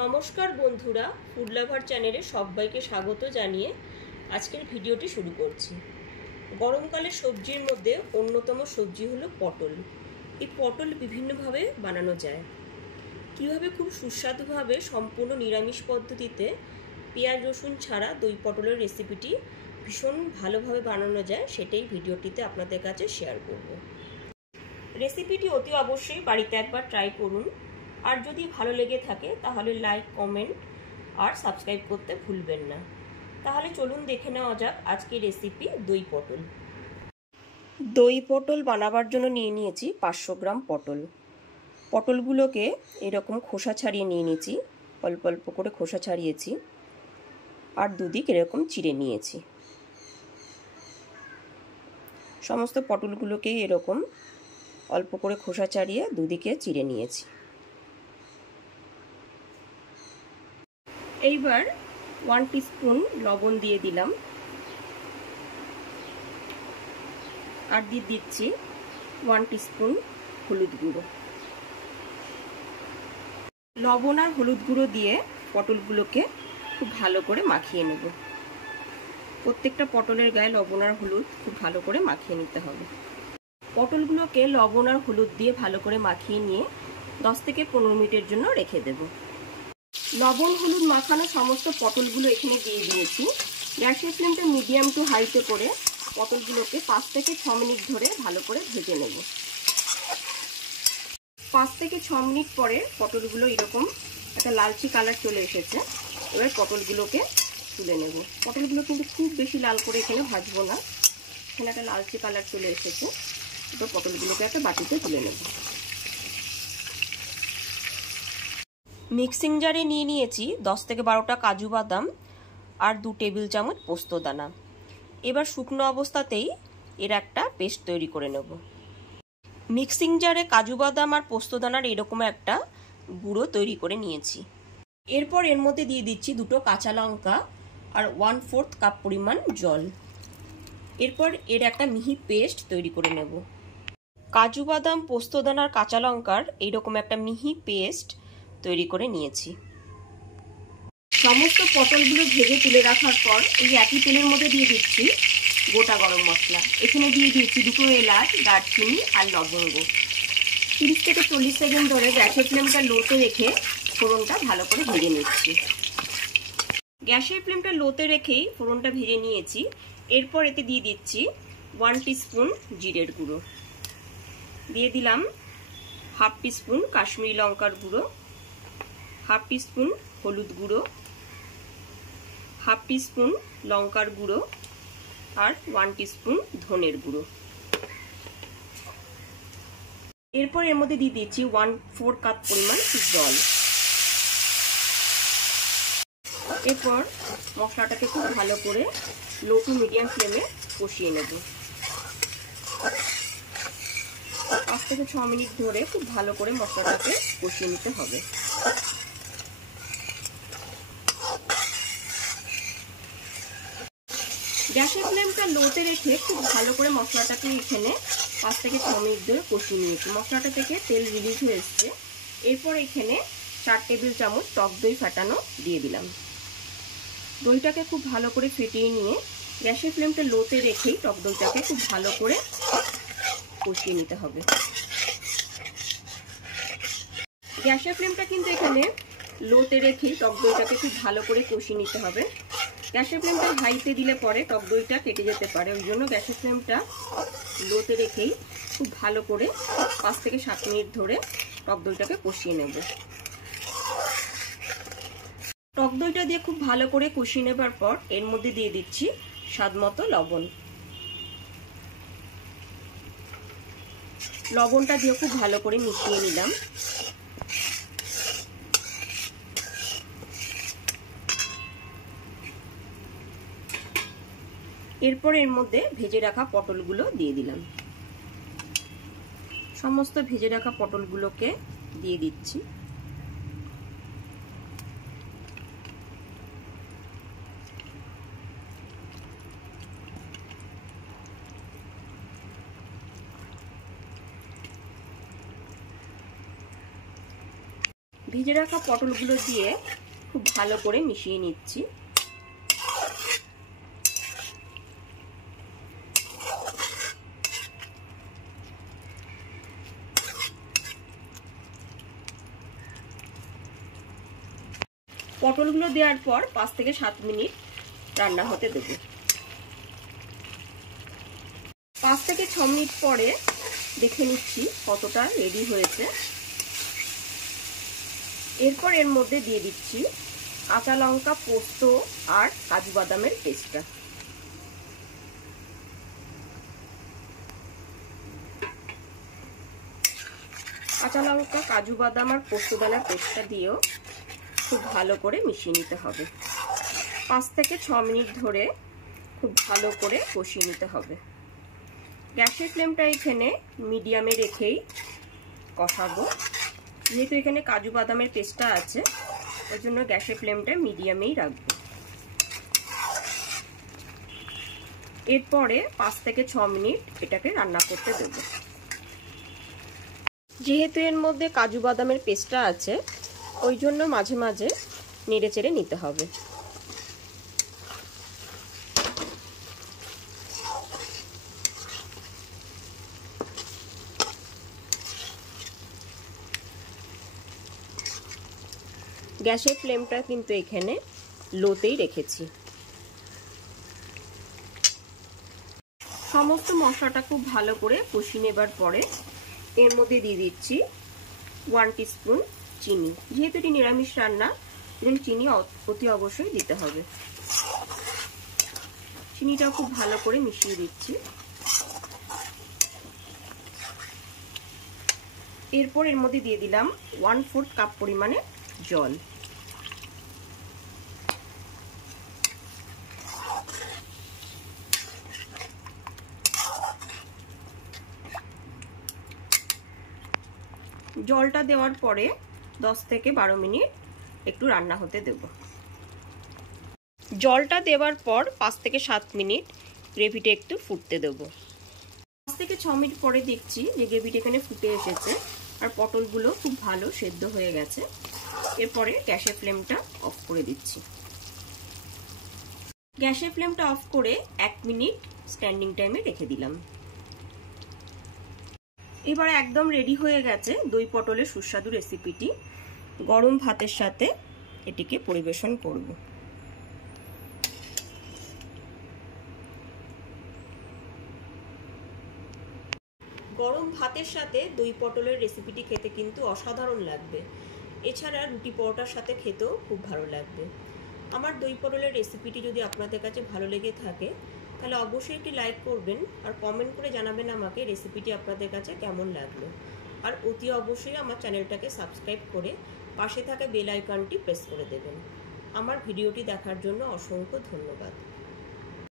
নমস্কার বন্ধুরা, food lover চ্যানেলে সবাইকে স্বাগত জানিয়ে আজকের ভিডিওটি শুরু করছি। গরমকালে সবজির মধ্যে অন্যতম সবজি হলো পটল। এই পটল বিভিন্নভাবে বানানো যায়। কিভাবে খুব সুস্বাদুভাবে সম্পূর্ণ নিরামিষ পদ্ধতিতে পেঁয়াজ রসুন ছাড়া দই পটলের রেসিপিটি ভীষণ ভালোভাবে বানানো যায় সেটাই ভিডিওটিতে আপনাদের কাছে শেয়ার করব। রেসিপিটি অতি অবশ্যই বাড়িতে একবার ট্রাই করুন। আর যদি ভালো লেগে থাকে তাহলে লাইক, কমেন্ট আর সাবস্ক্রাইব করতে ভুলবেন না। তাহলে চলুন দেখে নেওয়া যাক আজকের রেসিপি দই পটল। দই পটল বানাবার জন্য নিয়ে নিয়েছি 500 গ্রাম পটল। পটলগুলোকে এরকম খোসা ছাড়িয়ে নিয়ে নিয়েছি, অল্প অল্প করে খোসা ছাড়িয়েছি আর দুদিক এরকম চিড়ে নিয়েছি। সমস্ত পটলগুলোকে এরকম অল্প করে খোসা ছাড়িয়ে দুদিকে চিড়ে নিয়েছি। এইবার 1 টিস্পুন লবণ দিয়ে দিলাম আর দিয়ে দিচ্ছি 1 টিস্পুন হলুদ গুঁড়ো। লবণ আর হলুদ গুঁড়ো দিয়ে পটলগুলোকে খুব ভালো করে মাখিয়ে নেব। প্রত্যেকটা পটলের গায়ে লবণ আর হলুদ খুব ভালো করে মাখিয়ে নিতে হবে। পটলগুলোকে লবণ আর হলুদ দিয়ে ভালো করে মাখিয়ে নিয়ে 10 থেকে 15 মিনিটের জন্য রেখে দেব। লবণ হলুদ মাখানো সমস্ত পটলগুলো এখানে দিয়ে দিয়েছি। গ্যাসের ফ্লেমটা মিডিয়াম টু হাইতে করে পটলগুলোকে 5 থেকে 6 মিনিট ধরে ভালো করে ভেজে নেব। 5 থেকে 6 মিনিট পরে পটলগুলো এরকম একটা লালচে কালার চলে এসেছে। এবার পটলগুলোকে তুলে নেব। পটলগুলো কিন্তু খুব বেশি লাল করে এখানে ভাজবো না। এখানে একটা লালচে কালার চলে এসেছে। এবার পটলগুলোকে একটা বাটিতে তুলে নেব। মিক্সিং জারে নিয়ে নিয়েছি 10 থেকে 12টা কাজু বাদাম আর 2 টেবিল চামচ পোস্ত দানা। এবার শুকনো অবস্থাতেই এর একটা পেস্ট তৈরি করে নেব। মিক্সিং জারে কাজু বাদাম আর পোস্ত দানার এরকম একটা গুঁড়ো তৈরি করে নিয়েছি। এরপর এর মধ্যে দিয়ে দিচ্ছি 2টো কাঁচা লঙ্কা আর 1/4 কাপ পরিমাণ জল। এরপর এর একটা মিহি পেস্ট তৈরি করে নেব। কাজু বাদাম, পোস্ত দানার, কাঁচা লঙ্কার এইরকম একটা মিহি পেস্ট তৈরি করে নিয়েছি। সমস্ত পটলগুলো ভেজে তুলে রাখার পর এই একই তেলের মধ্যে দিয়ে দিচ্ছি গোটা গরম মশলা। এখানে দিয়ে দিচ্ছি 2টো এলাচ, দারচিনি আর লবঙ্গ। 30 থেকে 40 সেকেন্ড ধরে গ্যাসের ফ্লেমটা লোতে রেখে ফোড়নটা ভালো করে ভেজে নিচ্ছি। গ্যাসের ফ্লেমটা লোতে রেখেই ফোড়নটা ভেজে নিয়েছি। এরপর এতে দিয়ে দিচ্ছি 1 টিস্পুন জিরের গুঁড়ো, দিয়ে দিলাম 1/2 টিস্পুন কাশ্মীরি লঙ্কার গুঁড়ো, 1/2 টিস্পুন হলুদ গুঁড়ো, 1/2 টিস্পুন লঙ্কার গুঁড়ো আর 1 টিস্পুন ধনের গুঁড়ো। এরপর এর মধ্যে দিয়ে দিচ্ছি 1/4 কাপ পরিমাণ জল। এরপর মশলাটাকে খুব ভালো করে লো টু মিডিয়াম ফ্লেমে কষিয়ে নেব। 5 থেকে 6 মিনিট ধরে খুব ভালো করে মশলাটাকে কষিয়ে নিতে হবে। গ্যাসের ফ্লেমটা লোতে রেখে খুব ভালো করে মশলাটাকে এখানে 5 থেকে 6 মিনিট ধরে কষিয়ে নিয়েছি। মশলাটা থেকে তেল রিলিজ হয়ে এসছে। এরপর এখানে 4 টেবিল চামচ টক দই ফাটানো দিয়ে দিলাম। দইটাকে খুব ভালো করে ফেটিয়ে নিয়ে গ্যাসের ফ্লেমটা লোতে রেখেই টক দইটাকে খুব ভালো করে কষিয়ে নিতে হবে। গ্যাসের ফ্লেমটা কিন্তু এখানে লোতে রেখেই টক দইটাকে খুব ভালো করে কষিয়ে নিতে হবে। গ্যাসের ফ্লেমটা হাইতে দিলে পরে টক দইটা কেটে যেতে পারে, ওই জন্য গ্যাসের ফ্লেমটা লোতে রেখেই খুব ভালো করে 5 থেকে 7 মিনিট ধরে টক দইটাকে কষিয়ে নেব। টক দইটা দিয়ে খুব ভালো করে কষিয়ে নেবার পর এর মধ্যে দিয়ে দিচ্ছি স্বাদমতো লবণ। লবণটা দিয়ে খুব ভালো করে মিশিয়ে নিলাম। এরপর এর মধ্যে ভেজে রাখা পটলগুলো দিয়ে দিলাম। সমস্ত ভেজে রাখা পটলগুলোকে দিয়ে দিচ্ছি। ভেজে রাখা পটলগুলো দিয়ে খুব ভালো করে মিশিয়ে নিচ্ছি। পটলগুলো দেওয়ার পর 5 থেকে 7 মিনিট রান্না হতে দেব। 5 থেকে 6 মিনিট পরে দেখে নিচ্ছি কতটা রেডি হয়েছে। এরপর এর মধ্যে দিয়ে দিচ্ছি কাঁচা লঙ্কা, পোস্ত আর কাজু বাদামের পেস্টটা। কাঁচা লঙ্কা, কাজু বাদাম আর পোস্ত দানার পেস্টটা দিয়েও খুব ভালো করে মিশিয়ে নিতে হবে। 5 থেকে 6 মিনিট ধরে খুব ভালো করে কষিয়ে নিতে হবে। গ্যাসের ফ্লেমটা এখানে মিডিয়ামে রেখেই কষাবো। যেহেতু এখানে কাজু বাদামের পেস্টটা আছে, ওই জন্য গ্যাসের ফ্লেমটা মিডিয়ামেই রাখবো। এরপরে 5 থেকে 6 মিনিট এটাকে রান্না করতে দেব। যেহেতু এর মধ্যে কাজু বাদামের পেস্টটা আছে, ওই জন্য মাঝে মাঝে নেড়ে চেড়ে নিতে হবে। গ্যাসের ফ্লেমটা কিন্তু এখানে লোতেই রেখেছি। সমস্ত মশলাটা খুব ভালো করে কষিয়ে নেবার পরে এর মধ্যে দিয়ে দিচ্ছি 1 টিস্পুন চিনি। যেহেতু এটি নিরামিষ রান্না, এর চিনি অতি অবশ্যই দিতে হবে। চিনিটা খুব ভালো করে মিশিয়ে দিচ্ছি। এরপর এর মধ্যে দিয়ে দিলাম 1/4 কাপ পরিমাণে জল। জলটা দেওয়ার পরে 10 থেকে 12 মিনিট একটু রান্না হতে দেব। জলটা দেওয়ার পর 5 থেকে 7 মিনিট গ্রেভিটা একটু ফুটতে দেব। 5 থেকে 6 মিনিট পরে দেখছি যে গ্রেভিটা এখানে ফুটে এসেছে আর পটলগুলো খুব ভালো সেদ্ধ হয়ে গেছে। এরপরে গ্যাসের ফ্লেমটা অফ করে দিচ্ছি। গ্যাসের ফ্লেমটা অফ করে 1 মিনিট স্ট্যান্ডিং টাইমে রেখে দিলাম। এবার একদম রেডি হয়ে গেছে দই পটলের সুস্বাদু রেসিপিটি। গরম ভাতের সাথে এটিকে পরিবেশন করব। গরম ভাতের সাথে দই পটলের রেসিপিটি খেতে কিন্তু অসাধারণ লাগবে। এছাড়া রুটি পরোটার সাথে খেতেও খুব ভালো লাগবে। আমার দই পটলের রেসিপিটি যদি আপনাদের কাছে ভালো লেগে থাকে তাহলে অবশ্যই একটি লাইক করবেন আর কমেন্ট করে জানাবেন আমাকে রেসিপিটি আপনাদের কাছে কেমন লাগলো। আর অতি অবশ্যই আমার চ্যানেলটাকে সাবস্ক্রাইব করে পাশে থাকা বেল আইকনটি প্রেস করে দেবেন। আমার ভিডিওটি দেখার জন্য অসংখ্য ধন্যবাদ।